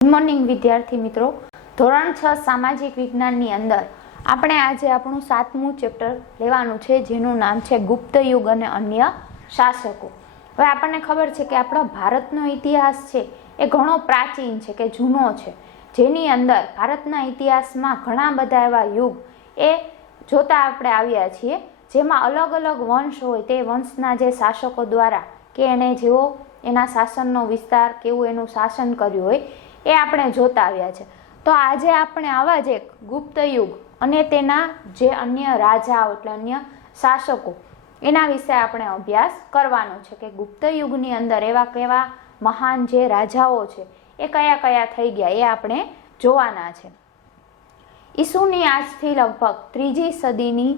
Good morning વિદ્યાર્થી મિત્રો, ધોરણ 6 સામાજિક વિજ્ઞાનની અંદર આપણે આજે આપણું 7મું ચેપ્ટર લેવાનું છે, જેનું નામ છે ગુપ્ત યુગ અને અન્ય શાસકો. હવે આપણને ખબર છે કે આપણો ભારતનો ઇતિહાસ છે એ ઘણો પ્રાચીન છે, કે જૂનો છે, જેની અંદર ભારતના ઇતિહાસમાં ઘણા બધા એવા યુગ એ જોતા આપણે આવ્યા છીએ, જેમાં અલગ અલગ વંશ હોય તે વંશના જે શાસકો દ્વારા કે એને જેવો એના શાસનનો વિસ્તાર કેવું એનું શાસન કર્યું હોય એ આપણે જોતા આવ્યા છે. તો આજે આપણે આવા જ એક ગુપ્ત યુગ અને તેના જે અન્ય રાજાઓ એટલે અન્ય શાસકો એના વિશે આપણે અભ્યાસ કરવાનો છે કે ગુપ્ત યુગની અંદર એવા કેવા મહાન જે રાજાઓ છે એ કયા કયા થઈ ગયા એ આપણે જોવાના છે. ઈસુની આજથી લગભગ 3જી સદીની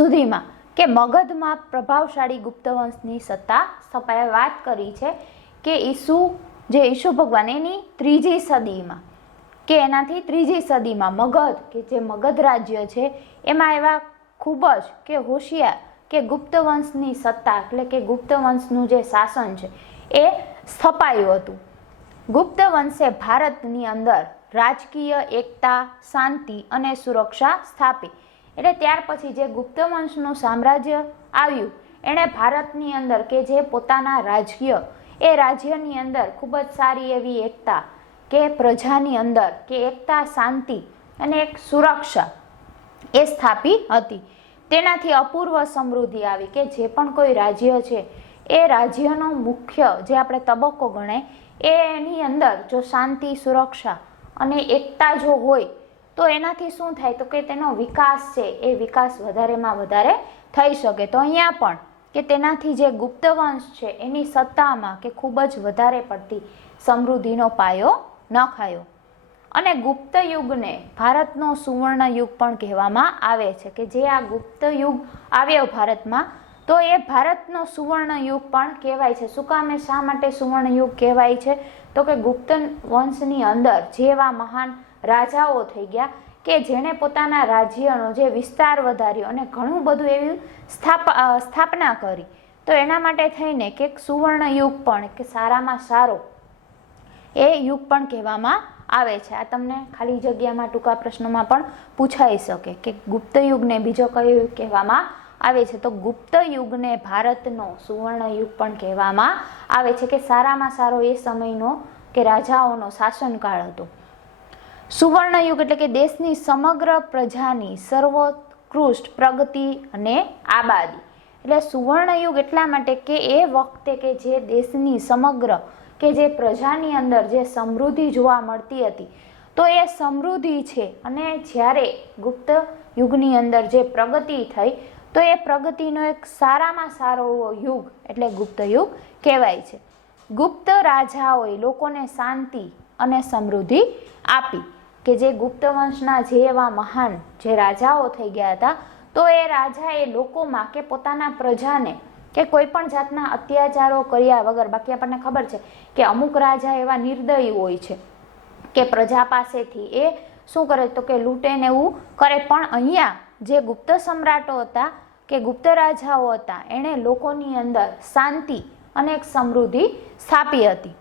સુધીમાં કે મગધમાં પ્રભાવશાળી ગુપ્ત વંશની સત્તા સ્થપાઈ. વાત કરી છે કે ઈસુ ભગવાન એની 3જી સદીમાં કે એનાથી 3જી સદીમાં મગધ કે જે મગધ રાજ્ય છે એમાં એવા ખૂબ જ કે હોશિયાર કે ગુપ્ત વંશની સત્તા એટલે કે ગુપ્ત વંશનું જે શાસન છે એ સ્થપાયું હતું. ગુપ્ત વંશે ભારતની અંદર રાજકીય એકતા, શાંતિ અને સુરક્ષા સ્થાપી. એટલે ત્યાર પછી જે ગુપ્ત વંશનું સામ્રાજ્ય આવ્યું એણે ભારતની અંદર કે જે પોતાના રાજ્ય એ રાજ્યની અંદર ખૂબ જ સારી એવી એકતા કે પ્રજાની અંદર કે એકતા, શાંતિ અને એક સુરક્ષા એ સ્થાપી હતી. તેનાથી અપૂર્વ સમૃદ્ધિ આવી કે જે પણ કોઈ રાજ્ય છે એ રાજ્યનો મુખ્ય જે આપણે તબક્કો ગણાય એની અંદર જો શાંતિ, સુરક્ષા અને એકતા જો હોય તો એનાથી શું થાય તો કે તેનો વિકાસ છે એ વિકાસ વધારેમાં વધારે થઈ શકે. તો અહીંયા પણ કે તેનાથી જે ગુપ્ત વંશ છે એની સત્તામાં કે ખૂબ જ વધારે પડતી સમૃદ્ધિનો પાયો નખાયો. અને ગુપ્ત યુગને ભારતનો સુવર્ણ યુગ પણ કહેવામાં આવે છે કે જે આ ગુપ્ત યુગ આવ્યો ભારતમાં તો એ ભારતનો સુવર્ણ યુગ પણ કહેવાય છે. શું કામ શા માટે સુવર્ણ યુગ કહેવાય છે તો કે ગુપ્ત વંશની અંદર જેવા મહાન રાજાઓ થઈ ગયા કે જેણે પોતાના રાજ્યનો જે વિસ્તાર વધાર્યો અને ઘણું બધું એવી સ્થાપના કરી. તો એના માટે થઈને કે સુવર્ણ યુગ પણ કે સારામાં સારો એ યુગ પણ કહેવામાં આવે છે. આ તમને ખાલી જગ્યામાં ટૂંકા પ્રશ્નોમાં પણ પૂછાઈ શકે કે ગુપ્ત યુગને બીજો કયો યુગ કહેવામાં આવે છે. તો ગુપ્ત યુગને ભારતનો સુવર્ણ યુગ પણ કહેવામાં આવે છે કે સારામાં સારો એ સમયનો કે રાજાઓનો શાસનકાળ હતો. સુવર્ણ યુગ એટલે કે દેશની સમગ્ર પ્રજાની સર્વોત્કૃષ્ટ પ્રગતિ અને આબાદી. એટલે સુવર્ણ યુગ એટલા માટે કે એ વખતે કે જે દેશની સમગ્ર કે જે પ્રજાની અંદર જે સમૃદ્ધિ જોવા મળતી હતી તો એ સમૃદ્ધિ છે અને જ્યારે ગુપ્ત યુગની અંદર જે પ્રગતિ થઈ તો એ પ્રગતિનો એક સારામાં સારો યુગ એટલે ગુપ્ત યુગ કહેવાય છે. ગુપ્ત રાજાઓએ લોકોને શાંતિ અને સમૃદ્ધિ આપી કે જે ગુપ્ત વંશના જે એવા મહાન જે રાજાઓ થઈ ગયા હતા તો એ રાજાએ લોકોમાં કે પોતાના પ્રજાને કે કોઈ પણ જાતના અત્યાચારો કર્યા વગર, બાકી આપણને ખબર છે કે અમુક રાજા એવા નિર્દયી હોય છે કે પ્રજા પાસેથી એ શું કરે તો કે લૂંટે ને એવું કરે, પણ અહીંયા જે ગુપ્ત સમ્રાટો હતા કે ગુપ્ત રાજાઓ હતા એણે લોકોની અંદર શાંતિ અને એક સમૃદ્ધિ સ્થાપી હતી,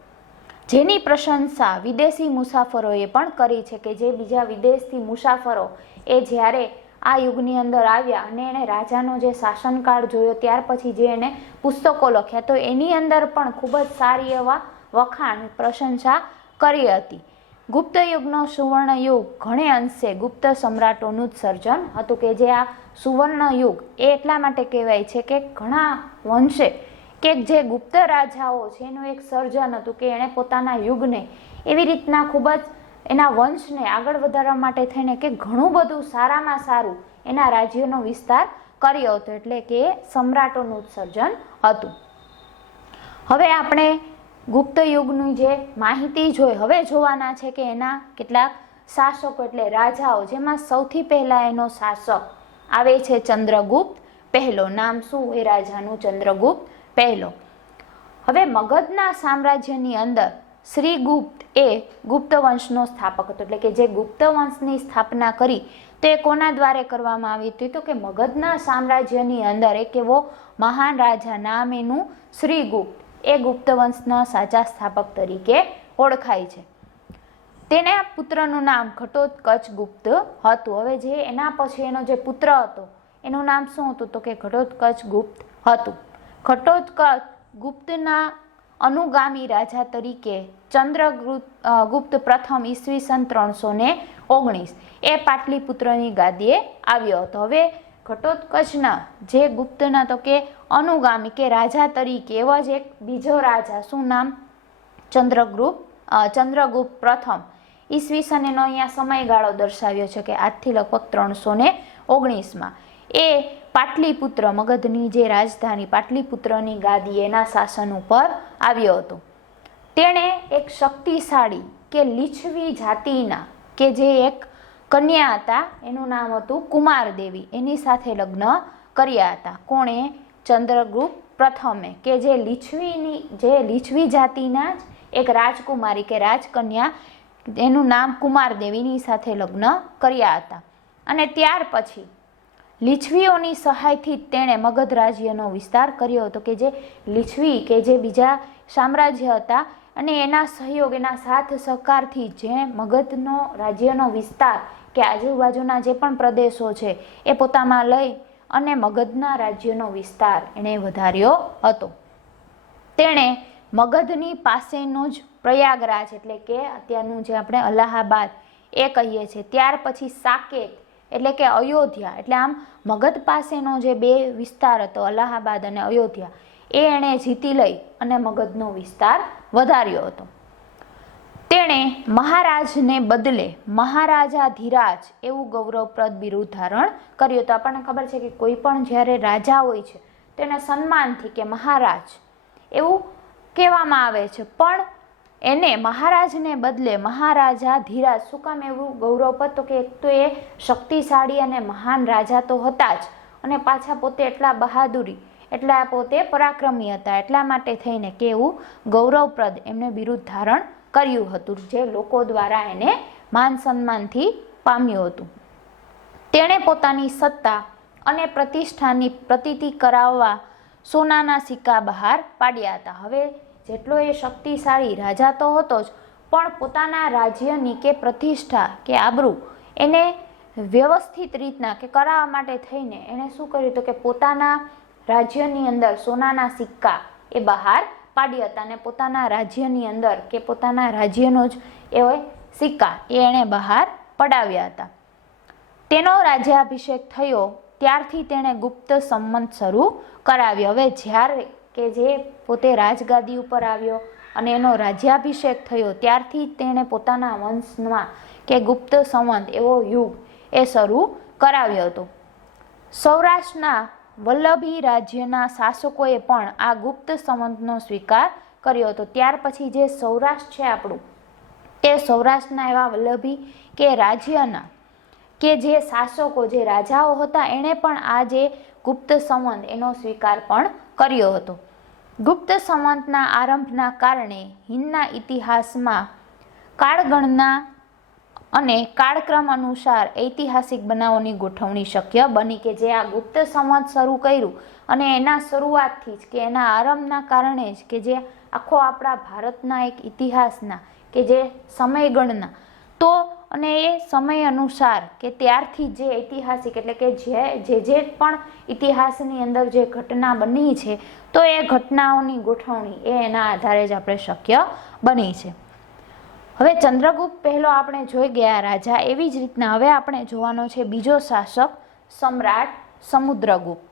જેની પ્રશંસા વિદેશી મુસાફરોએ પણ કરી છે કે જે બીજા વિદેશથી મુસાફરો એ જ્યારે આ યુગની અંદર આવ્યા અને એણે રાજાનો જે શાસનકાળ જોયો ત્યાર પછી જે એને પુસ્તકો લખ્યા તો એની અંદર પણ ખૂબ જ સારી એવા વખાણ, પ્રશંસા કરી હતી. ગુપ્ત યુગનો સુવર્ણ યુગ ઘણે અંશે ગુપ્ત સમ્રાટોનું જ સર્જન હતું કે જે આ સુવર્ણ યુગ એ એટલા માટે કહેવાય છે કે ઘણા વંશે કે જે ગુપ્ત રાજાઓ છે એનું એક સર્જન હતું કે એણે પોતાના યુગને એવી રીતના ખૂબ જ એના વંશને આગળ વધારવા માટે થઈને કે ઘણું બધું સારામાં સારું એના રાજ્યનો વિસ્તાર કર્યો હતો, એટલે કે સમ્રાટોનું સર્જન હતું. હવે આપણે ગુપ્ત યુગની જે માહિતી જોઈ હવે જોવાના છે કે એના કેટલાક શાસકો એટલે રાજાઓ, જેમાં સૌથી પહેલા એનો શાસક આવે છે ચંદ્રગુપ્ત પહેલો. નામ શું એ રાજાનું? ચંદ્રગુપ્ત પહેલો. હવે મગધના સામ્રાજ્યની અંદર શ્રીગુપ્ત એ ગુપ્ત વંશનો સ્થાપક હતો, એટલે કે જે ગુપ્ત વંશની સ્થાપના કરી તે કોના દ્વારે કરવામાં આવી હતી તો કે મગધના સામ્રાજ્યની અંદર એક એવો મહાન રાજા નામ એનું શ્રીગુપ્ત એ ગુપ્ત વંશના સાચા સ્થાપક તરીકે ઓળખાય છે. તેના પુત્રનું નામ ઘટોત્કચ ગુપ્ત હતું. હવે જે એના પછી એનો જે પુત્ર હતો એનું નામ શું હતું તો કે ઘટોત્કચ ગુપ્ત હતું. ઘટોત્કચ ગુપ્તના અનુગામી રાજા તરીકે ચંદ્રગુપ્ત પ્રથમ ઈસવીસન 319 એ પાટલીપુત્રની ગાદીએ આવ્યો હતો. હવે ઘટોત્કચના જે ગુપ્તના તો કે અનુગામી કે રાજા તરીકે એવા જ એક બીજો રાજા, શું નામ? ચંદ્રગુપ્ત પ્રથમ ઈસવીસન એનો અહીંયા સમયગાળો દર્શાવ્યો છે કે આજથી લગભગ 319માં એ પાટલીપુત્ર, મગધની જે રાજધાની પાટલીપુત્રની ગાદી એના શાસન ઉપર આવ્યો હતો. તેણે એક શક્તિશાળી કે લીછવી જાતિના કે જે એક કન્યા હતા, એનું નામ હતું કુમારદેવી, એની સાથે લગ્ન કર્યા હતા. કોણે? ચંદ્રગુપ્ત પ્રથમે, કે જે લીછવી જાતિના જ એક રાજકુમારી કે રાજકન્યા, એનું નામ કુમારદેવીની સાથે લગ્ન કર્યા હતા. અને ત્યાર પછી લીછવીઓની સહાયથી તેણે મગધ રાજ્યનો વિસ્તાર કર્યો હતો. કે જે લીછવી કે જે બીજા સામ્રાજ્ય હતા અને એના સહયોગ, એના સાથ સહકારથી જે મગધનો રાજ્યનો વિસ્તાર કે આજુબાજુના જે પણ પ્રદેશો છે એ પોતામાં લઈ અને મગધના રાજ્યનો વિસ્તાર એણે વધાર્યો હતો. તેણે મગધની પાસેનો જ પ્રયાગરાજ એટલે કે અત્યારનું જે આપણે અલ્હાબાદ એ કહીએ છીએ, ત્યાર પછી સાકેત એટલે કે અયોધ્યા, એટલે આમ મગધ પાસેનો જે બે વિસ્તાર હતો અલ્હાબાદ અને અયોધ્યા, એ એણે જીતી લઈ અને મગધનો વિસ્તાર વધાર્યો હતો. તેણે મહારાજને બદલે મહારાજાધિરાજ એવું ગૌરવપ્રદ બિરુદ ધારણ કર્યું હતું. આપણને ખબર છે કે કોઈ પણ જ્યારે રાજા હોય છે તેને સન્માનથી કે મહારાજ એવું કહેવામાં આવે છે, પણ એને મહારાજને બદલે મહારાજાધિરાજ શું કામ એવું ગૌરવપદ? તો કે એક તો એ શક્તિશાળી અને મહાન રાજા તો હતા જ, અને પાછા પોતે એટલા બહાદુરી, એટલા પોતે પરાક્રમી હતા, એટલા માટે થઈને કે એવું ગૌરવપ્રદ એમને બિરુદ ધારણ કર્યું હતું, જે લોકો દ્વારા એને માન સન્માનથી પામ્યું હતું. તેણે પોતાની સત્તા અને પ્રતિષ્ઠાની પ્રતીતિ કરાવવા સોનાના સિક્કા બહાર પાડ્યા હતા. હવે જેટલો એ શક્તિશાળી રાજા તો હતો જ, પણ પોતાના રાજ્યની કે પ્રતિષ્ઠા કે આબરૂ એને વ્યવસ્થિત રીતના કે કરાવવા માટે થઈને એણે શું કર્યું હતું કે પોતાના રાજ્યની અંદર સોનાના સિક્કા એ બહાર પાડ્યા હતા, અને પોતાના રાજ્યની અંદર કે પોતાના રાજ્યનો જ એ સિક્કા એ એણે બહાર પડાવ્યા હતા. તેનો રાજ્યાભિષેક થયો ત્યારથી તેણે ગુપ્ત સંમત શરૂ કરાવ્યો. હવે જ્યારે કે જે પોતે રાજગાદી ઉપર આવ્યો અને એનો રાજ્યાભિષેક થયો ત્યારથી તેણે પોતાના વંશમાં કે ગુપ્ત સંવંત એવો યુગ એ શરૂ કરાવ્યો હતો. સૌરાષ્ટ્રના વલ્લભી રાજ્યના શાસકોએ પણ આ ગુપ્ત સંવંતનો સ્વીકાર કર્યો હતો. ત્યાર પછી જે સૌરાષ્ટ્ર છે આપણું, તે સૌરાષ્ટ્રના એવા વલ્લભી કે રાજ્યના કે જે શાસકો, જે રાજાઓ હતા, એણે પણ આ જે ગુપ્ત સંવંત એનો સ્વીકાર પણ કર્યો હતો. ગુપ્ત સંવંતના આરંભના કારણે હિંદના ઇતિહાસમાં કાળગણના અને કાળક્રમ અનુસાર ઐતિહાસિક બનાવોની ગોઠવણી શક્ય બની. કે જે આ ગુપ્ત સંવંત શરૂ કર્યું અને એના શરૂઆતથી જ કે એના આરંભના કારણે જ કે જે આખો આપણા ભારતના એક ઇતિહાસના કે જે સમયગણના તો અને એ સમય અનુસાર કે ત્યારથી જે ઐતિહાસિક એટલે કે જે પણ ઇતિહાસની અંદર જે ઘટના બની છે તો એ ઘટનાઓની ગોઠવણી એ એના આધારે જ આપણે શક્ય બની છે. હવે ચંદ્રગુપ્ત પહેલો આપણે જોઈ ગયા રાજા, એવી જ રીતના હવે આપણે જોવાનો છે બીજો શાસક સમ્રાટ સમુદ્રગુપ્ત.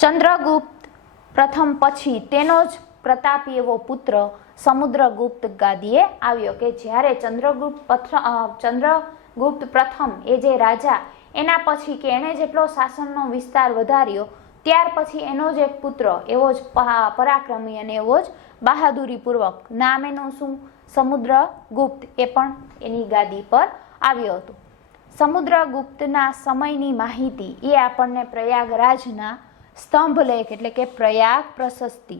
ચંદ્રગુપ્ત પ્રથમ પછી તેનો જ પ્રતાપી એવો પુત્ર સમુદ્રગુપ્ત ગાદીએ આવ્યો. કે જ્યારે ચંદ્રગુપ્ત પ્રથમ એ જે રાજા એના પછી કે એણે જેટલો શાસનનો વિસ્તાર વધાર્યો ત્યાર પછી એનો જ એક પુત્ર એવો જ પરાક્રમી અને એવો જ બહાદુરીપૂર્વક, નામ એનું શું? સમુદ્રગુપ્ત, એ પણ એની ગાદી પર આવ્યો હતો. સમુદ્રગુપ્તના સમયની માહિતી એ આપણને પ્રયાગરાજના સ્તંભલેખ એટલે કે પ્રયાગ પ્રશસ્તિ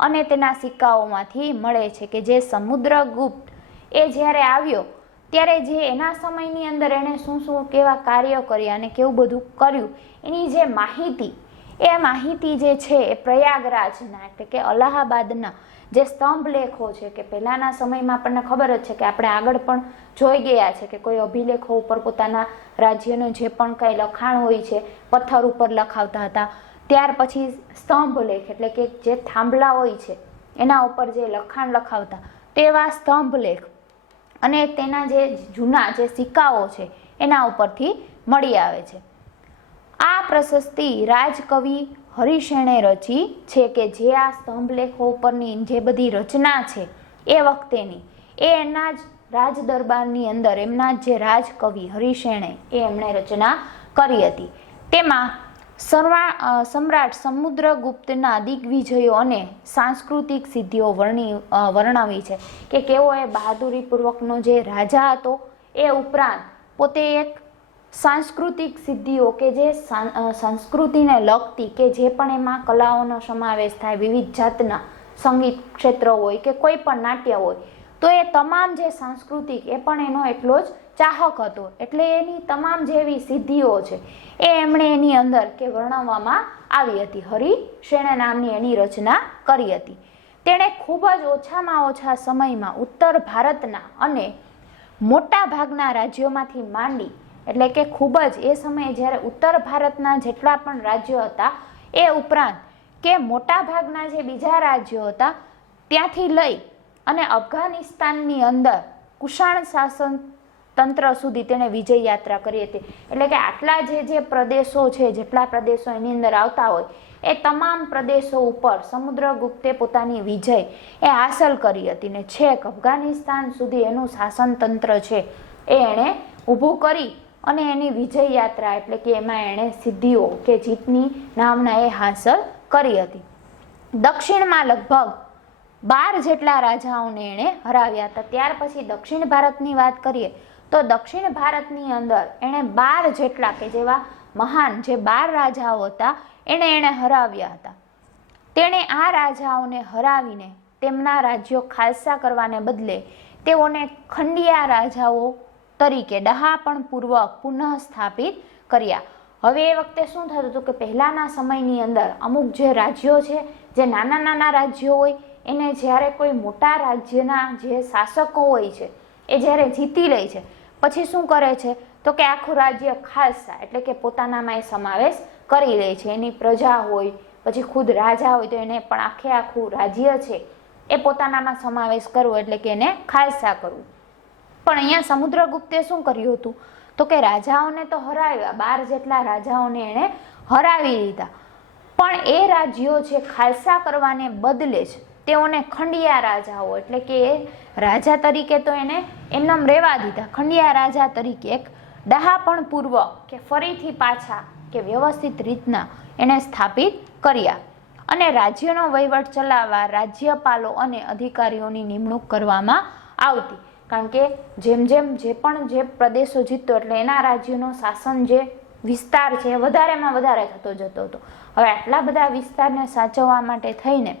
અને તેના સિક્કાઓમાંથી મળે છે. કે જે સમુદ્રગુપ્ત એ જ્યારે આવ્યો ત્યારે જે એના સમયની અંદર એણે શું શું કેવા કાર્યો કર્યા અને કેવું બધું કર્યું એની જે માહિતી એ માહિતી જે છે એ પ્રયાગરાજના એટલે કે અલ્હાબાદના જે સ્તંભ લેખો છે, કે પહેલાના સમયમાં આપણને ખબર જ છે કે આપણે આગળ પણ જોઈ ગયા છે કે કોઈ અભિલેખો ઉપર પોતાના રાજ્યનું જે પણ કંઈ લખાણ હોય છે પથ્થર ઉપર લખાવતા હતા. ત્યાર પછી સ્તંભ લેખ એટલે કે જે થાંભલા હોય છે એના ઉપર જે લખાણ લખાવતા તેવા સ્તંભ લેખ અને તેના જે જૂના જે સિક્કાઓ છે એના ઉપરથી મળી આવે છે. આ પ્રશસ્તિ રાજકવિ હરિશેણે રચી છે કે જે આ સ્તંભ લેખો ઉપરની જે બધી રચના છે એ વખતેની એ એના જ રાજ દરબારની અંદર એમના જે રાજકવિ હરિશેણે એ એમણે રચના કરી હતી. તેમાં સમ્રાટ સમુદ્રગુપ્તના દિગ્વિજયો અને સાંસ્કૃતિક સિદ્ધિઓ વર્ણવી છે કે કેવો એ બહાદુરીપૂર્વકનો જે રાજા હતો, એ ઉપરાંત પોતે એક સાંસ્કૃતિક સિદ્ધિઓ કે જે સંસ્કૃતિને લગતી કે જે પણ એમાં કલાઓનો સમાવેશ થાય, વિવિધ જાતના સંગીત ક્ષેત્ર હોય કે કોઈ પણ નાટ્ય હોય, તો એ તમામ જે સાંસ્કૃતિક એ પણ એનો એટલો જ ચાહક હતો. એટલે એની તમામ જેવી સિદ્ધિઓ છે એ એમણે એની અંદર કે વર્ણવવામાં આવી હતી. હરિશેણે નામની એની રચના કરી હતી. તેણે ખૂબ જ ઓછામાં ઓછા સમયમાં ઉત્તર ભારતના અને મોટા ભાગના રાજ્યોમાંથી માંડી એટલે કે ખૂબ જ એ સમયે જ્યારે ઉત્તર ભારતના જેટલા પણ રાજ્યો હતા એ ઉપરાંત કે મોટા ભાગના જે બીજા રાજ્યો હતા ત્યાંથી લઈ અને અફઘાનિસ્તાનની અંદર કુષાણ શાસન તંત્ર સુધી તેણે વિજય યાત્રા કરી હતી. એટલે કે આટલા જે પ્રદેશો છે, જેટલા પ્રદેશો એની અંદર આવતા હોય એ તમામ પ્રદેશો ઉપર સમુદ્રગુપ્તે પોતાની વિજય એ હાંસલ કરી હતી ને છેક અફઘાનિસ્તાન સુધી એનું શાસન તંત્ર છે એ એણે ઊભું કરી અને એની વિજય યાત્રા એટલે કે એમાં એણે સિદ્ધિઓ કે જીતની નામના એ હાંસલ કરી હતી. દક્ષિણમાં લગભગ 12 જેટલા રાજાઓને એણે હરાવ્યા હતા. ત્યાર પછી દક્ષિણ ભારતની વાત કરીએ તો દક્ષિણ ભારતની અંદર એણે 12 જેટલા કે જેવા મહાન જે 12 રાજાઓ હતા એણે હરાવ્યા હતા. તેણે આ રાજાઓને હરાવીને તેમના રાજ્યો ખાલસા કરવાને બદલે તેઓને ખંડિયા રાજાઓ તરીકે ડહાપણપૂર્વક પુનઃ સ્થાપિત કર્યા. હવે એ વખતે શું થતું હતું કે પહેલાના સમયની અંદર અમુક જે રાજ્યો છે, જે નાના નાના રાજ્યો હોય, એને જ્યારે કોઈ મોટા રાજ્યના જે શાસકો હોય છે એ જ્યારે જીતી લે છે પછી શું કરે છે તો કે આખું રાજ્ય ખાલસા એટલે કે પોતાનામાં એ સમાવેશ કરી લે છે. એની પ્રજા હોય, પછી ખુદ રાજા હોય તો એને પણ આખું રાજ્ય છે એ પોતાનામાં સમાવેશ કરવો એટલે કે એને ખાલસા કરવું. પણ અહીંયા સમુદ્રગુપ્તે શું કર્યું હતું તો કે રાજાઓને તો હરાવ્યા, 12 જેટલા રાજાઓને એણે હરાવી દીધા, પણ એ રાજ્યો જે ખાલસા કરવાને બદલે જ તેઓને ખંડિયા રાજાઓ એટલે કે રાજા તરીકે તો એને એમનેમ રહેવા દીધા, ખંડિયા રાજા તરીકે એક ડહાપણપૂર્વક કે ફરીથી પાછા કે વ્યવસ્થિત રીતના એને સ્થાપિત કર્યા. અને રાજ્યનો વહીવટ ચલાવવા રાજ્યપાલો અને અધિકારીઓની નિમણૂક કરવામાં આવતી. કારણ કે જેમ જે પ્રદેશો જીતતો એટલે એના રાજ્યનો શાસન જે વિસ્તાર છે એ વધારેમાં વધારે થતો જતો હતો. હવે આટલા બધા વિસ્તારને સાચવવા માટે થઈને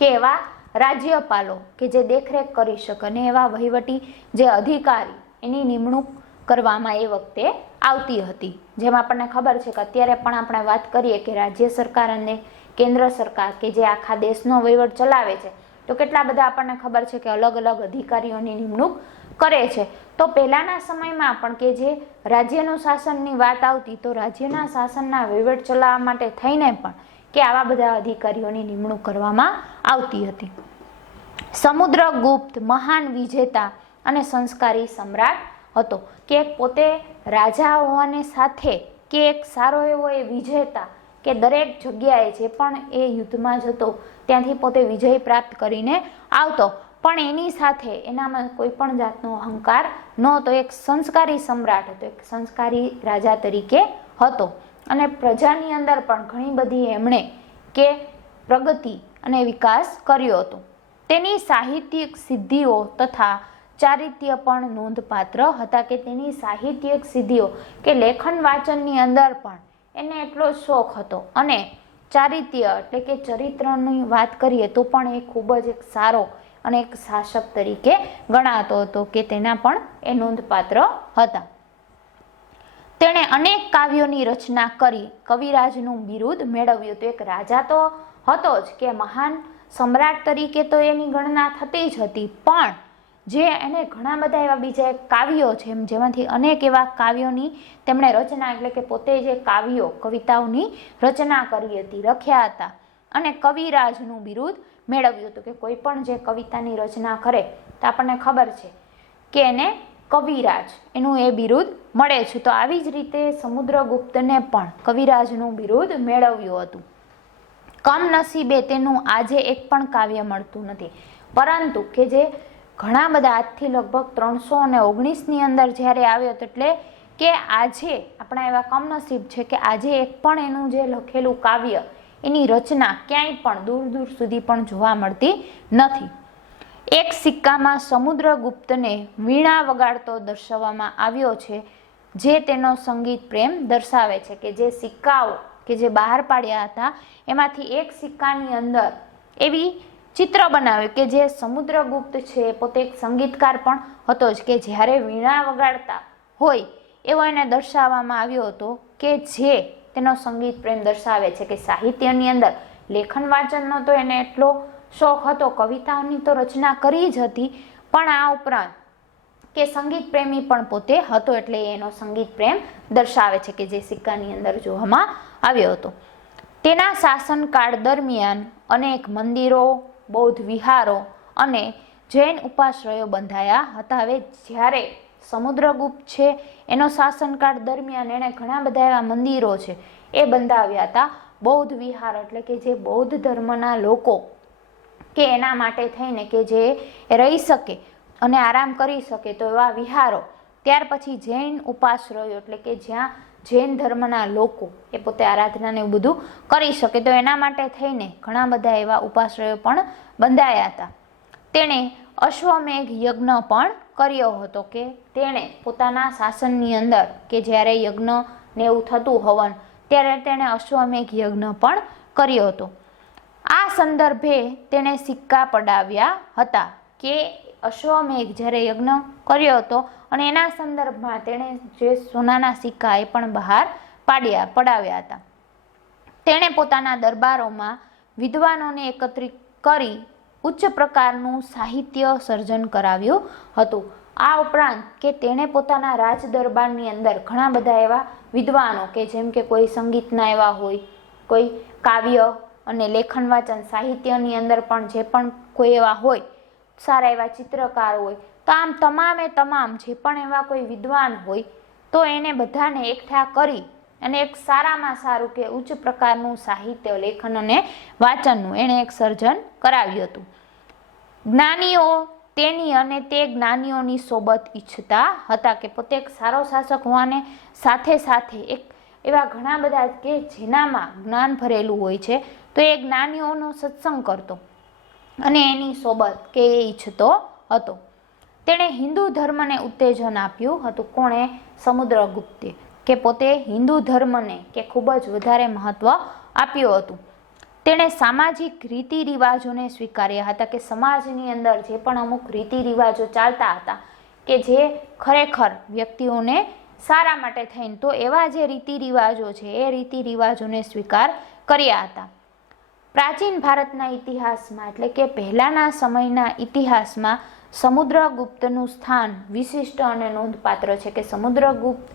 કે એવા રાજ્યપાલો કે જે દેખરેખ કરી શકે અને એવા વહીવટી જે અધિકારી એની નિમણૂક કરવામાં એ વખતે આવતી હતી. જેમ આપણને ખબર છે કે અત્યારે પણ આપણે વાત કરીએ કે રાજ્ય સરકાર અને કેન્દ્ર સરકાર કે જે આખા દેશનો વહીવટ ચલાવે છે તો કેટલા બધા આપણને ખબર છે કે અલગ અલગ અધિકારીઓની નિમણૂક કરે છે. તો પહેલાના સમયમાં પણ કે જે રાજ્યનું શાસનની વાત આવતી તો રાજ્યના શાસનના વહીવટ ચલાવવા માટે થઈને પણ કે આવા બધા અધિકારીઓની નિમણૂક કરવામાં આવતી હતી. સમુદ્રગુપ્ત મહાન વિજેતા અને સંસ્કારી સમ્રાટ હતો કે પોતે રાજા હોવાને સાથે કે એક સારો એવો એ વિજેતા કે દરેક જગ્યાએ જે પણ એ યુદ્ધમાં જતો ત્યાંથી પોતે વિજય પ્રાપ્ત કરીને આવતો, પણ એની સાથે એનામાં કોઈ પણ જાતનો અહંકાર નહોતો. એક સંસ્કારી સમ્રાટ હતો, એક સંસ્કારી રાજા તરીકે હતો અને પ્રજાની અંદર પણ ઘણી બધી એમણે કે પ્રગતિ અને વિકાસ કર્યો હતો. તેની સાહિત્યિક સિદ્ધિઓ તથા ચારિત્ર્ય પણ નોંધપાત્ર હતા કે તેની સાહિત્યિક સિદ્ધિઓ કે લેખન વાંચનની અંદર પણ એને એટલો શોખ હતો અને ચારિત્ર્ય એટલે કે ચરિત્રની વાત કરીએ તો પણ એ ખૂબ જ એક સારો અને એક શાસક તરીકે ગણાતો હતો કે તેના પણ એ નોંધપાત્ર હતા. તેણે અનેક કાવ્યોની રચના કરી કવિરાજનું બિરુદ મેળવ્યું. તો એક રાજા તો હતો જ કે મહાન સમ્રાટ તરીકે તો એની ગણના થતી જ હતી, પણ જે એને ઘણા બધા એવા બીજા કાવ્યો છે જેમાંથી અનેક એવા કાવ્યોની તેમણે રચના એટલે કે પોતે જે કાવ્યો કવિતાઓની રચના કરી હતી, લખ્યા હતા અને કવિરાજનું બિરુદ મેળવ્યું હતું. કે કોઈ પણ જે કવિતાની રચના કરે તો આપણને ખબર છે કે એને કવિરાજ એનું એ બિરુદ મળે છે. તો આવી જ રીતે સમુદ્રગુપ્તને પણ કવિરાજનું બિરુદ મેળવ્યું હતું. કમનસીબે તેનું આજે એક પણ કાવ્ય મળતું નથી, પરંતુ કે જે ઘણા બધા આજથી લગભગ 319ની અંદર જ્યારે આવ્યો હતો, એટલે કે આજે આપણા એવા કમનસીબ છે કે આજે એક પણ એનું જે લખેલું કાવ્ય એની રચના ક્યાંય પણ દૂર દૂર સુધી પણ જોવા મળતી નથી. એક સિક્કામાં સમુદ્રગુપ્તને વીણા વગાડતો દર્શાવવામાં આવ્યો છે, જે તેનો સંગીત પ્રેમ દર્શાવે છે. કે જે સિક્કાઓ કે જે બહાર પાડ્યા હતા એમાંથી એક સિક્કાની અંદર એવી ચિત્ર બનાવ્યું કે જે સમુદ્રગુપ્ત છે પોતે એક સંગીતકાર પણ હતો જ, કે જ્યારે વીણા વગાડતા હોય એવો એને દર્શાવવામાં આવ્યો હતો કે જે તેનો સંગીત પ્રેમ દર્શાવે છે. કે સાહિત્યની અંદર લેખન વાંચનનો તો એને એટલો શોખ હતો, કવિતાઓની તો રચના કરી જ હતી, પણ આ ઉપરાંત કે સંગીત પ્રેમી પણ પોતે હતો, એટલે એનો સંગીત પ્રેમ દર્શાવે છે કે જે સિક્કાની અંદર જોવામાં આવ્યો હતો. તેના શાસનકાળ દરમિયાન અનેક મંદિરો, બૌદ્ધ વિહારો અને જૈન ઉપાશ્રયો બંધાયા હતા. હવે જ્યારે સમુદ્રગુપ્ત છે એનો શાસનકાળ દરમિયાન એણે ઘણા બધા એવા મંદિરો છે એ બંધાવ્યા હતા. બૌદ્ધ વિહાર એટલે કે જે બૌદ્ધ ધર્મના લોકો કે એના માટે થઈને કે જે રહી શકે અને આરામ કરી શકે તો એવા વિહારો. ત્યાર પછી જૈન ઉપાશ્રયો એટલે કે જ્યાં જૈન ધર્મના લોકો એ પોતે આરાધનાને એવું બધું કરી શકે તો એના માટે થઈને ઘણા બધા એવા ઉપાશ્રયો પણ બંધાયા હતા. તેણે અશ્વમેઘ યજ્ઞ પણ કર્યો હતો. કે તેણે પોતાના શાસનની અંદર કે જ્યારે યજ્ઞ ને એવું થતું હવન ત્યારે તેણે અશ્વમેઘ યજ્ઞ પણ કર્યો હતો. આ સંદર્ભે તેણે સિક્કા પડાવ્યા હતા. કે અશ્વમેઘ જ્યારે યજ્ઞ કર્યો હતો અને એના સંદર્ભમાં તેણે જે સોનાના સિક્કા એ પણ બહાર પડાવ્યા હતા. તેણે પોતાના દરબારોમાં વિદ્વાનોને એકત્રિત કરી ઉચ્ચ પ્રકારનું સાહિત્ય સર્જન કરાવ્યું હતું. આ ઉપરાંત કે તેણે પોતાના રાજ દરબારની અંદર ઘણા બધા એવા વિદ્વાનો કે જેમ કે કોઈ સંગીતના એવા હોય, કોઈ કાવ્ય અને લેખન વાંચન સાહિત્યની અંદર પણ જે પણ કોઈ એવા હોય, સારા એવા ચિત્રકાર હોય, તો આમ તમામે તમામ જે પણ એવા કોઈ વિદ્વાન હોય તો એને બધાને એકઠા કરી અને એક સારામાં સારું કે ઉચ્ચ પ્રકારનું સાહિત્ય લેખન અને વાંચનનું એણે એક સર્જન કરાવ્યું હતું. જ્ઞાનીઓ તેની અને તે જ્ઞાનીઓની સોબત ઈચ્છતા હતા. કે પોતે એક સારો શાસક હોવાને સાથે સાથે એક એવા ઘણા બધા કે જેનામાં જ્ઞાન ભરેલું હોય છે તો એ જ્ઞાનીઓનો સત્સંગ કરતો અને એની સોબત કે એ ઈચ્છતો હતો. તેણે હિન્દુ ધર્મને ઉત્તેજન આપ્યું હતું. કોણે? સમુદ્રગુપ્તે. કે પોતે હિન્દુ ધર્મને કે ખૂબ જ વધારે મહત્વ આપ્યું હતું. તેણે સામાજિક રીતિ રિવાજોને સ્વીકાર્યા હતા. કે સમાજની અંદર જે પણ અમુક રીતિ રિવાજો ચાલતા હતા કે જે ખરેખર વ્યક્તિઓને સારા માટે થઈને તો એવા જે રીતિ રિવાજો છે એ રીતિ રિવાજોને સ્વીકાર કર્યા હતા. પ્રાચીન ભારતના ઇતિહાસમાં એટલે કે પહેલાના સમયના ઇતિહાસમાં સમુદ્રગુપ્તનું સ્થાન વિશિષ્ટ અને નોંધપાત્ર છે. કે સમુદ્રગુપ્ત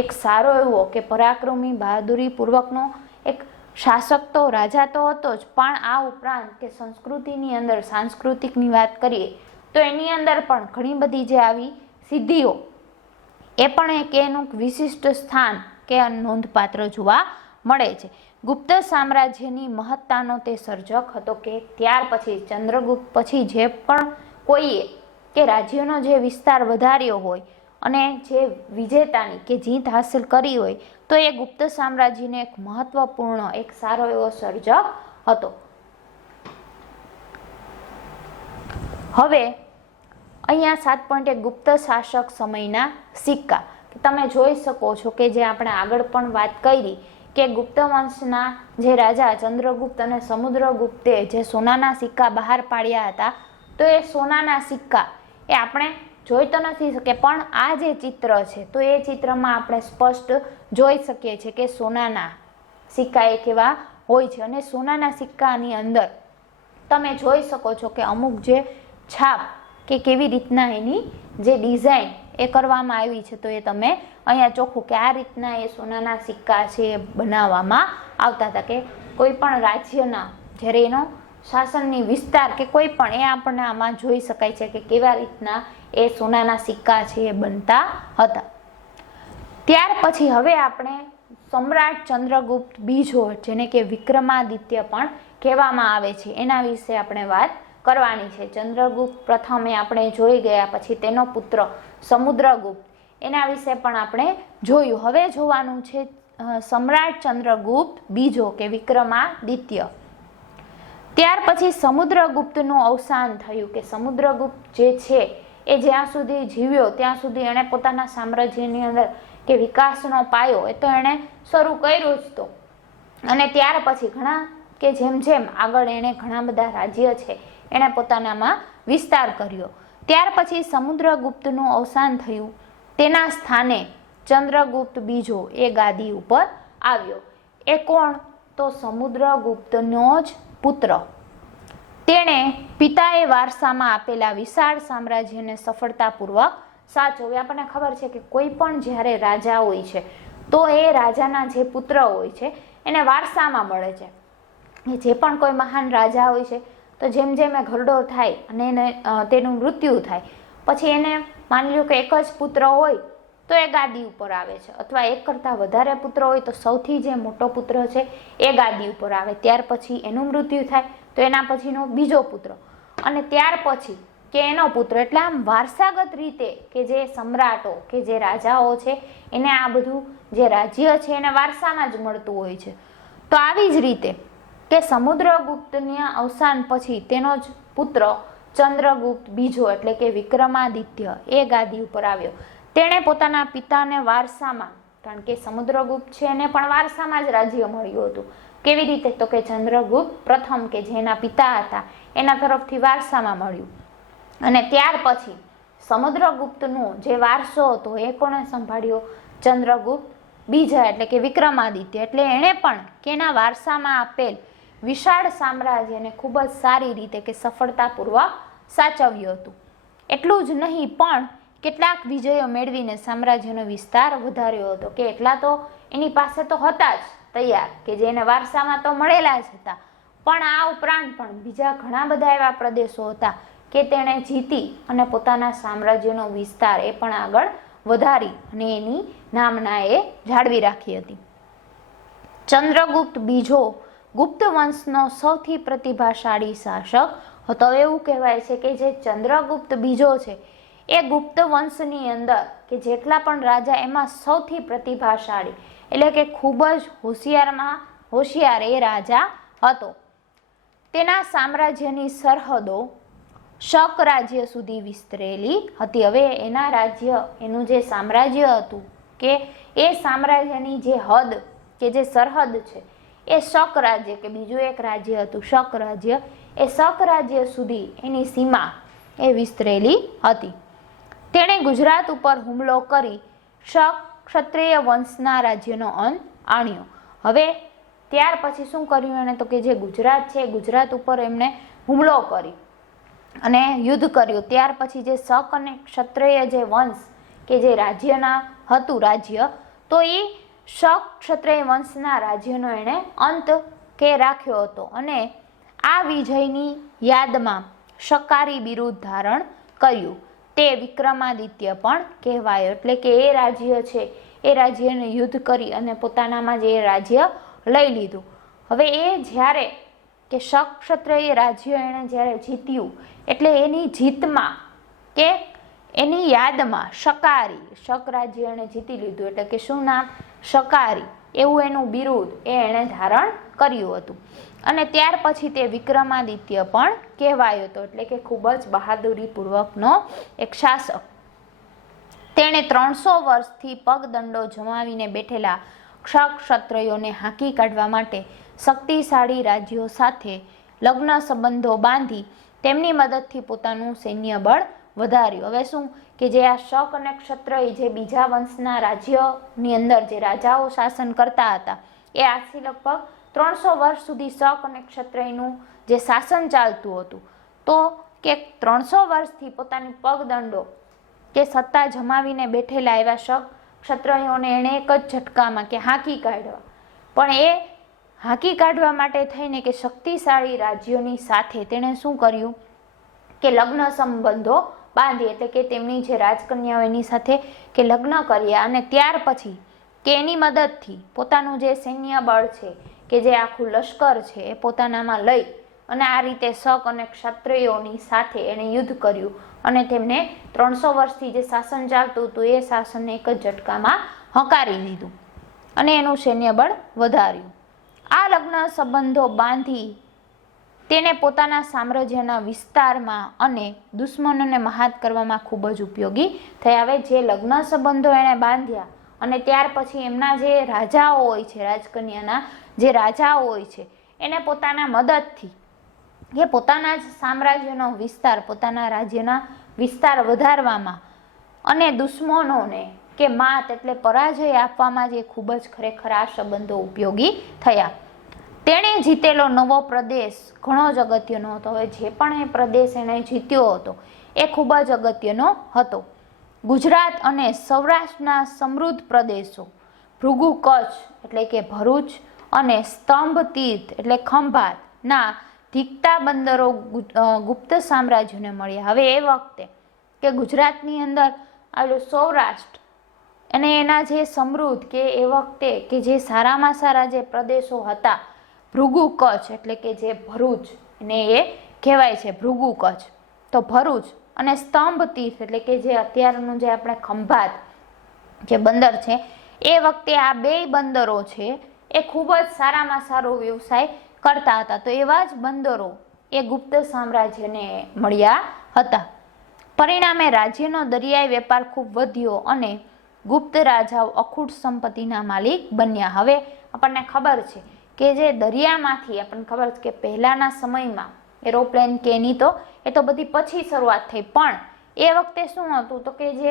એક સારો એવો કે પરાક્રમી બહાદુરી પૂર્વકનો એક શાસક તો રાજા તો હતો જ, પણ આ ઉપરાંત કે સંસ્કૃતિની અંદર સાંસ્કૃતિકની વાત કરીએ તો એની અંદર પણ ઘણી બધી જે આવી સિદ્ધિઓ એ પણ એક એનું વિશિષ્ટ સ્થાન કે નોંધપાત્ર જોવા મળે છે. ગુપ્ત સામ્રાજ્યની મહત્તાનો તે સર્જક હતો. કે ત્યાર પછી ચંદ્રગુપ્ત પછી જે પણ કોઈએ કે રાજ્યનો જે વિસ્તાર વધાર્યો હોય અને જે વિજેતાની કે જીત હાંસલ કરી હોય તો એ ગુપ્ત સામ્રાજ્યને એક મહત્વપૂર્ણ એક સારો એવો સર્જક હતો. હવે અહીંયા 7.1 ગુપ્ત શાસક સમયના સિક્કા. તમે જોઈ શકો છો કે જે આપણે આગળ પણ વાત કરી કે ગુપ્ત વંશના જે રાજા ચંદ્રગુપ્ત અને સમુદ્રગુપ્તે જે સોનાના સિક્કા બહાર પાડ્યા હતા તો એ સોનાના સિક્કા એ આપણે જોઈ તો નથી શકે, પણ આ જે ચિત્ર છે તો એ ચિત્રમાં આપણે સ્પષ્ટ જોઈ શકીએ છીએ કે સોનાના સિક્કા એ કેવા હોય છે. અને સોનાના સિક્કાની અંદર તમે જોઈ શકો છો કે અમુક જે છાપ કે કેવી રીતના એની જે ડિઝાઇન એ કરવામાં આવી છે, તો એ તમે અહીંયા ચોખ્ખું કે આ રીતના એ સોનાના સિક્કા છે એ બનાવવામાં આવતા હતા. કે કોઈ પણ રાજ્યના જ્યારે એનો શાસનની વિસ્તાર કે કોઈ પણ એ આપણને આમાં જોઈ શકાય છે કે કેવા રીતના એ સોનાના સિક્કા છે એ બનતા હતા. ત્યાર પછી હવે આપણે સમ્રાટ ચંદ્રગુપ્ત બીજો, જેને કે વિક્રમાદિત્ય પણ કહેવામાં આવે છે, એના વિશે આપણે વાત કરવાની છે. ચંદ્રગુપ્ત પ્રથમે આપણે જોઈ ગયા, પછી તેનો પુત્ર સમુદ્રગુપ્ત, એના વિશે પણ આપણે જોયું. હવે જોવાનું છે સમ્રાટ ચંદ્રગુપ્ત બીજો કે વિક્રમાદિત્ય. ત્યાર પછી સમુદ્રગુપ્તનું અવસાન થયું. કે સમુદ્રગુપ્ત જે છે એ જ્યાં સુધી જીવ્યો ત્યાં સુધી એણે પોતાના સામ્રાજ્યની અંદર કે વિકાસનો પાયો એ તો એણે શરૂ કર્યો જ તો. અને ત્યાર પછી ઘણા કે જેમ જેમ આગળ એણે ઘણા બધા રાજ્ય છે એણે પોતાનામાં વિસ્તાર કર્યો. ત્યાર પછી સમુદ્રગુપ્તનું અવસાન થયું. તેના સ્થાને ચંદ્રગુપ્ત બીજો એ ગાદી ઉપર આવ્યો. એ કોણ? તો સમુદ્રગુપ્તનો જ પુત્ર. તેણે પિતાએ વારસામાં આપેલા વિશાળ સામ્રાજ્યને સફળતાપૂર્વક સાચવ્યું. આપણને ખબર છે કે કોઈ પણ જ્યારે રાજા હોય છે તો એ રાજાના જે પુત્ર હોય છે એને વારસામાં મળે છે. જે પણ કોઈ મહાન રાજા હોય છે તો જેમ જેમ એ ઘરડો થાય અને એને તેનું મૃત્યુ થાય પછી એને માની લો કે એક જ પુત્ર હોય તો એ ગાદી ઉપર આવે છે, અથવા એક કરતાં વધારે પુત્ર હોય તો સૌથી જે મોટો પુત્ર છે એ ગાદી ઉપર આવે. ત્યાર પછી એનું મૃત્યુ થાય તો એના પછીનો બીજો પુત્ર, અને ત્યાર પછી કે એનો પુત્ર. એટલે આમ વારસાગત રીતે કે જે સમ્રાટો કે જે રાજાઓ છે એને આ બધું જે રાજ્ય છે એને વારસામાં જ મળતું હોય છે. તો આવી જ રીતે કે સમુદ્રગુપ્તના અવસાન પછી તેનો જ પુત્ર ચંદ્રગુપ્ત બીજો એટલે કે વિક્રમાદિત્ય એ ગાદી ઉપર આવ્યો. તેણે પોતાના પિતાને વારસામાં, કારણ કે સમુદ્રગુપ્ત છે એને પણ વારસામાં જ રાજ્ય મળ્યું હતું. કેવી રીતે? તો કે ચંદ્રગુપ્ત પ્રથમ કે જેના પિતા હતા એના તરફથી વારસામાં મળ્યું. અને ત્યાર પછી સમુદ્રગુપ્તનો જે વારસો હતો એ કોણે સંભાળ્યો? ચંદ્રગુપ્ત બીજા એટલે કે વિક્રમાદિત્ય. એટલે એણે પણ કેના વારસામાં આપેલ વિશાળ સામ્રાજ્યને ખૂબ જ સારી રીતે કે સફળતાપૂર્વક સાચવ્યું હતું. એટલું જ નહીં પણ કેટલાક વિજયો મેળવીને સામ્રાજ્યનો વિસ્તાર વધાર્યો હતો. કે એટલા તો એની પાસે તો હતા જ તૈયાર કે જેને વારસામાં તો મળેલા જ હતા, પણ આ ઉપરાંત પણ બીજા ઘણા બધા એવા પ્રદેશો હતા કે તેણે જીતી અને પોતાના સામ્રાજ્યનો વિસ્તાર એ પણ આગળ વધારી અને એની નામના એ જાળવી રાખી હતી. ચંદ્રગુપ્ત બીજો ગુપ્ત વંશનો સૌથી પ્રતિભાશાળી શાસક હતો. એવું કહેવાય છે કે જે ચંદ્રગુપ્ત બીજો છે એ ગુપ્ત વંશની અંદર કે જેટલા પણ રાજા એમાં સૌથી પ્રતિભાશાળી એટલે કે ખૂબ જ હોશિયાર એ રાજા હતો. તેના સામ્રાજ્યની સરહદો શક રાજ્ય સુધી વિસ્તરેલી હતી. હવે એના રાજ્ય, એનું જે સામ્રાજ્ય હતું કે એ સામ્રાજ્યની જે હદ કે જે સરહદ છે એ શક રાજ્ય કે બીજું એક રાજ્ય હતું શક રાજ્ય, એ શક રાજ્ય સુધી એની સીમા એ વિસ્તરેલી હતી. તેણે ગુજરાત ઉપર હુમલો કરી શક ક્ષત્રિય વંશના રાજ્યનો અંત આણ્યો. હવે ત્યાર પછી શું કર્યું એણે? તો કે જે ગુજરાત છે ગુજરાત ઉપર એમણે હુમલો કરી અને યુદ્ધ કર્યું. ત્યાર પછી જે શક અને ક્ષત્રિય જે વંશ કે જે રાજ્યના હતું રાજ્ય, તો એ શક ક્ષત્રિય વંશના રાજ્યનો એણે અંત કે રાખ્યો હતો. અને આ વિજયની યાદમાં શકારી બિરુદ ધારણ કર્યું. તે વિક્રમાદિત્ય પણ કહેવાયો. એટલે કે એ રાજ્ય છે એ રાજ્યને યુદ્ધ કરી અને પોતાનામાં જે રાજ્ય લઈ લીધું. હવે એ જ્યારે કે શક ક્ષત્રિય રાજ્ય એણે જ્યારે જીત્યું એટલે એની જીતમાં કે એની યાદમાં શક રાજ્ય એણે જીતી લીધું. એટલે કે શું નામ? શકારી, એવું એનું બિરુદ એ એણે ધારણ કર્યું હતું. અને ત્યાર પછી તે વિક્રમાદિત્ય પણ કહેવાયો હતો. એટલે કે ખૂબ જ બહાદુરીપૂર્વકનો એક શાસક. તેણે 300 વર્ષથી પગદંડો જમાવીને બેઠેલા ક્ષત્રિયોને હાંકી કાઢવા માટે શક્તિશાળી રાજ્યો સાથે લગ્ન સંબંધો બાંધી તેમની મદદથી પોતાનું સૈન્ય બળ વધાર્યું. હવે શું કે જે આ શક અને ક્ષત્રિય જે બીજા વંશના રાજ્યની અંદર જે રાજાઓ શાસન કરતા હતા એ આજથી લગભગ 300 વર્ષ સુધી શક અને ક્ષત્રિયનું જે શાસન ચાલતું હતું. તો કે 300 વર્ષથી પોતાની પગદંડો કે સત્તા જમાવીને બેઠેલા એવા શક ક્ષત્રિયોને એણે એક જ ઝટકામાં કે હાંકી કાઢવા. પણ એ હાંકી કાઢવા માટે થઈને કે શક્તિશાળી રાજ્યોની સાથે તેણે શું કર્યું કે લગ્ન સંબંધો બાંધી, એટલે કે તેમની જે રાજકન્યાઓ એની સાથે કે લગ્ન કર્યા અને ત્યાર પછી કે એની મદદથી પોતાનું જે સૈન્ય બળ છે કે જે આખું લશ્કર છે એ પોતાનામાં લઈ અને આ રીતે શક અને ક્ષત્રિયોની સાથે એણે યુદ્ધ કર્યું અને તેમને 300 વર્ષથી જે શાસન ચાલતું હતું એ શાસનને એક જ ઝટકામાં હકારી દીધું અને એનું સૈન્ય બળ વધાર્યું. આ લગ્ન સંબંધો બાંધી તેને પોતાના સામ્રાજ્યના વિસ્તારમાં અને દુશ્મનોને મહાત કરવામાં ખૂબ જ ઉપયોગી થયા. હવે જે લગ્ન સંબંધો એણે બાંધ્યા અને ત્યાર પછી એમના જે રાજાઓ હોય છે, રાજકન્યાના જે રાજાઓ હોય છે, એને પોતાના મદદથી એ પોતાના જ સામ્રાજ્યનો વિસ્તાર, પોતાના રાજ્યના વિસ્તાર વધારવામાં અને દુશ્મનોને કે માત એટલે પરાજય આપવામાં જે ખૂબ જ ખરેખર આ સંબંધો ઉપયોગી થયા. તેણે જીતેલો નવો પ્રદેશ ઘણો જ અગત્યનો હતો. હવે જે પણ એ પ્રદેશ એણે જીત્યો હતો એ ખૂબ જ અગત્યનો હતો. ગુજરાત અને સૌરાષ્ટ્રના સમૃદ્ધ પ્રદેશો ભૃગુ કચ્છ એટલે કે ભરૂચ અને સ્તંભ તીર્થ એટલે ખંભાતના ધીકતા બંદરો ગુપ્ત સામ્રાજ્યને મળ્યા. હવે એ વખતે કે ગુજરાતની અંદર આવેલું સૌરાષ્ટ્ર અને એના જે સમૃદ્ધ કે એ વખતે કે જે સારામાં સારા જે પ્રદેશો હતા, ભૃગુ કચ્છ એટલે કે જે ભરૂચ ને એ કહેવાય છે ભૃગુ કચ્છ, તો ભરૂચ અને સ્તંભ તીર્થ એટલે કે જે અત્યારનું જે આપણે ખંભાત જે બંદર છે એ વખતે આ બે બંદરો છે એ ખૂબ જ સારામાં સારો વ્યવસાય કરતા હતા. તો એવા જ બંદરો એ ગુપ્ત સામ્રાજ્યને મળ્યા હતા. પરિણામે રાજ્યનો દરિયાઈ વેપાર ખૂબ વધ્યો અને ગુપ્ત રાજાઓ અખૂટ સંપત્તિના માલિક બન્યા. હવે આપણને ખબર છે કે જે દરિયામાંથી આપણને ખબર છે કે પહેલાના સમયમાં એરોપ્લેન કે એની તો એ તો બધી પછી શરૂઆત થઈ, પણ એ વખતે શું હતું તો કે જે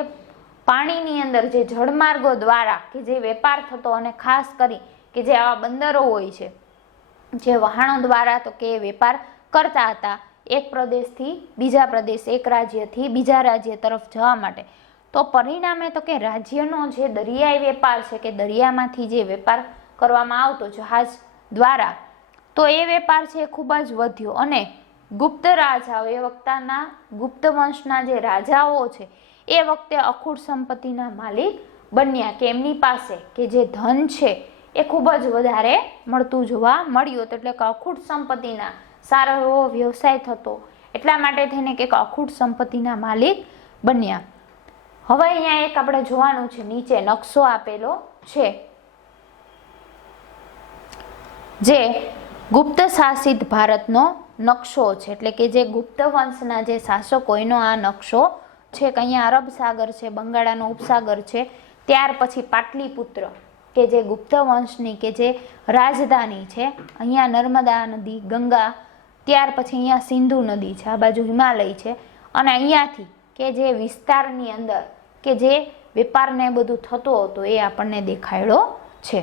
પાણીની અંદર જે જળમાર્ગો દ્વારા કે જે વેપાર થતો અને ખાસ કરી કે જે આવા બંદરો હોય છે જે વહાણો દ્વારા તો કે વેપાર કરતા હતા એક પ્રદેશથી બીજા પ્રદેશ, એક રાજ્યથી બીજા રાજ્ય તરફ જવા માટે. તો પરિણામે તો કે રાજ્યનો જે દરિયાઈ વેપાર છે કે દરિયામાંથી જે વેપાર કરવામાં આવતો જહાજ દ્વારા, તો એ વેપાર છે એ ખૂબ જ વધ્યો અને ગુપ્ત રાજાઓ એ વખતના ગુપ્ત વંશના જે રાજાઓ છે એ વખતે અખૂટ સંપત્તિના માલિક બન્યા કે એમની પાસે કે જે ધન છે એ ખૂબ જ વધારે મળતું જોવા મળ્યું હતું. એટલે કે અખૂટ સંપત્તિના સારો એવો વ્યવસાય થતો, એટલા માટે થઈને કે અખૂટ સંપત્તિના માલિક બન્યા. હવે અહીંયા એક આપણે જોવાનું છે, નીચે નકશો આપેલો છે જે ગુપ્ત શાસિત ભારતનો નકશો છે, એટલે કે જે ગુપ્ત વંશના જે શાસકો એનો આ નકશો છે. કે અહીંયા અરબ સાગર છે, બંગાળાનો ઉપસાગર છે, ત્યાર પછી પાટલીપુત્ર કે જે ગુપ્ત વંશની કે જે રાજધાની છે, અહીંયા નર્મદા નદી, ગંગા, ત્યાર પછી અહીંયા સિંધુ નદી છે, આ બાજુ હિમાલય છે અને અહીંયાથી કે જે વિસ્તારની અંદર કે જે વેપારને બધું થતો હતો એ આપણને દેખાડ્યો છે.